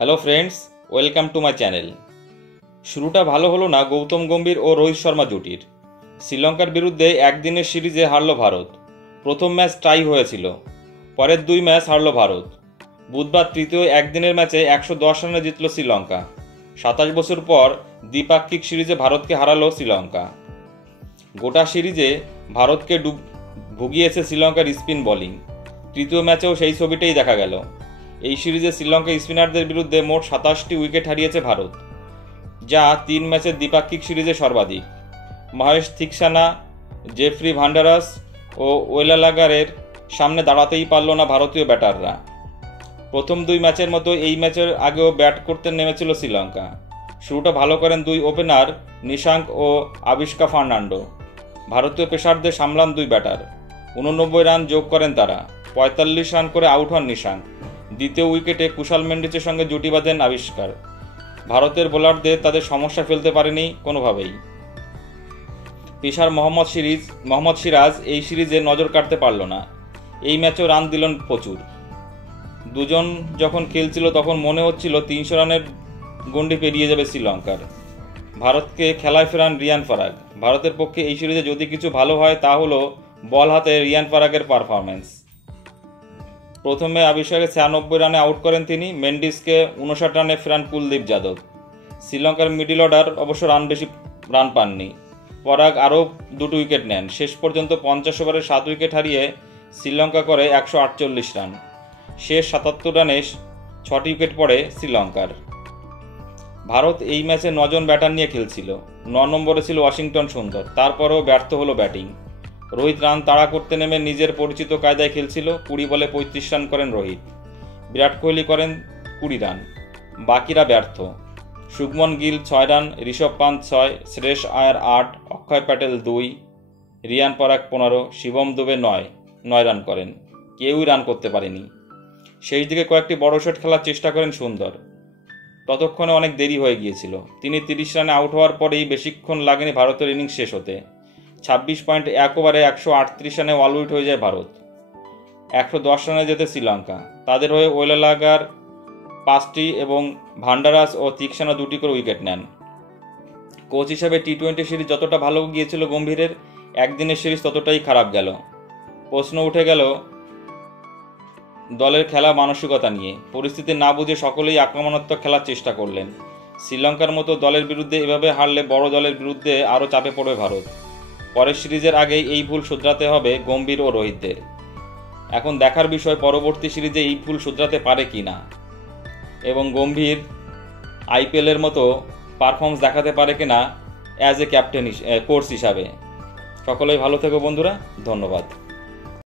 Hello friends, welcome to my channel. শুরুটা ভালো হলো না গৌতম গম্ভীর ও রোহিত শর্মা জুটির। শ্রীলঙ্কার বিরুদ্ধে একদিনের সিরিজে হারল ভারত। প্রথম ম্যাচ টাই হয়েছিল, পরের দুই ম্যাচ হারল ভারত। বুধবার তৃতীয় একদিনের ম্যাচে 110 রানে জিতল শ্রীলঙ্কা। 27 বছর পর দ্বিপাক্ষিক সিরিজে ভারতকে হারালো শ্রীলঙ্কা। গোটা সিরিজে ভারতকে ভুগিয়েছে শ্রীলঙ্কার স্পিন বোলিং। তৃতীয় ম্যাচেও সেই ছবিটাই দেখা গেল। এই সিরিজে শ্রীলঙ্কা স্পিনারদের বিরুদ্ধে মোট 27টি উইকেট হারিয়েছে ভারত, যা 3 ম্যাচের দ্বিপাক্ষিক সিরিজে সর্বাধিক। মহেশ থিকসানা, জেফ্রি ভান্ডারাস ও ওয়েলালাগারের সামনে দাঁড়াতেই পারল না ভারতীয় ব্যাটাররা। প্রথম দুই ম্যাচের মতো এই ম্যাচের আগেও ব্যাট করতে নেমেছিল শ্রীলঙ্কা। শুরুটা ভালো করেন দুই ওপেনার নিশাঙ্ক ও আবিষ্কা ফার্নান্ডো। ভারতীয় পেসারদের সামলান দুই ব্যাটার। 89 রান যোগ করেন তারা। 45 রান করে আউট হন নিশাঙ্ক। দ্বিতীয় উইকেটে কুশাল মেন্ডিসের সঙ্গে জুটি বাঁধেন আবিষ্কার। ভারতের বোলারদের তাদের সমস্যা ফেলতে পারেনি কোনোভাবেই। পেসার মোহাম্মদ সিরাজ এই সিরিজে নজর কাটতে পারল না। এই ম্যাচেও রান দিলেন প্রচুর। দুজন যখন খেলছিল তখন মনে হচ্ছিল 300 রানের গণ্ডি পেরিয়ে যাবে শ্রীলঙ্কার। ভারতকে খেলায় ফেরান রিয়ান পরাগ। ভারতের পক্ষে এই সিরিজে যদি কিছু ভালো হয় তা হলো বল হাতে রিয়ান পরাগের পারফরম্যান্স। প্রথমে আবিষ্কারকে 96 রানে আউট করেন তিনি। মেন্ডিসকে 59 রানে ফেরান কুলদীপ যাদব। শ্রীলঙ্কার মিডল অর্ডার অবশ্য বেশি রান পাননি। পরাগ আরও 2টি উইকেট নেন। শেষ পর্যন্ত 50 ওভারে 7 উইকেট হারিয়ে শ্রীলঙ্কা করে 148 রান। শেষ 77 রানে 6টি উইকেট পড়ে শ্রীলঙ্কার। ভারত এই ম্যাচে 9 জন ব্যাটার নিয়ে খেলছিল। 9 নম্বরে ছিল ওয়াশিংটন সুন্দর। তারপরেও ব্যর্থ হলো ব্যাটিং। রোহিত রান তাড়া করতে নেমে নিজের পরিচিত কায়দায় খেলছিল। 20 বলে 35 রান করেন রোহিত। বিরাট কোহলি করেন 20 রান। বাকিরা ব্যর্থ। শুভমন গিল 6 রান, ঋষভ পান্ত 6, শ্রেয়স আয়ার 8, অক্ষয় প্যাটেল 2, রিয়ান পরাগ 15, শিবম দুবে 9 রান করেন। কেউই রান করতে পারেনি। শেষ দিকে কয়েকটি বড় শট খেলার চেষ্টা করেন সুন্দর। ততক্ষণে অনেক দেরি হয়ে গিয়েছিল। তিনি 30 রানে আউট হওয়ার পরেই বেশিক্ষণ লাগেনি ভারতের ইনিংস শেষ হতে। 26.1 ওভারে 138 রানে অল আউট হয়ে যায় ভারত। 110 রানে যেতে শ্রীলঙ্কা। তাদের হয়ে ওয়েলালাগার 5টি এবং ভান্ডারাস ও থিকসানা 2টি করে উইকেট নেন। কোচ হিসেবে টি-20 সিরিজ যতটা ভালো গিয়েছিল গম্ভীরের, একদিনের সিরিজ ততটাই খারাপ গেল। প্রশ্ন উঠে গেল দলের খেলা মানসিকতা নিয়ে। পরিস্থিতি না বুঝে সকলেই আক্রমণাত্মক খেলার চেষ্টা করলেন। শ্রীলঙ্কার মতো দলের বিরুদ্ধে এভাবে হারলে বড় দলের বিরুদ্ধে আরও চাপে পড়বে ভারত। পরের সিরিজের আগেই এই ভুল শুধরাতে হবে গম্ভীর ও রোহিতদের। এখন দেখার বিষয় পরবর্তী সিরিজে এই ভুল শুধরাতে পারে কি না, এবং গম্ভীর আইপিএলের মতো পারফরমেন্স দেখাতে পারে কিনা অ্যাজ এ ক্যাপ্টেন কোচ হিসাবে। সকলেই ভালো থেকো বন্ধুরা, ধন্যবাদ।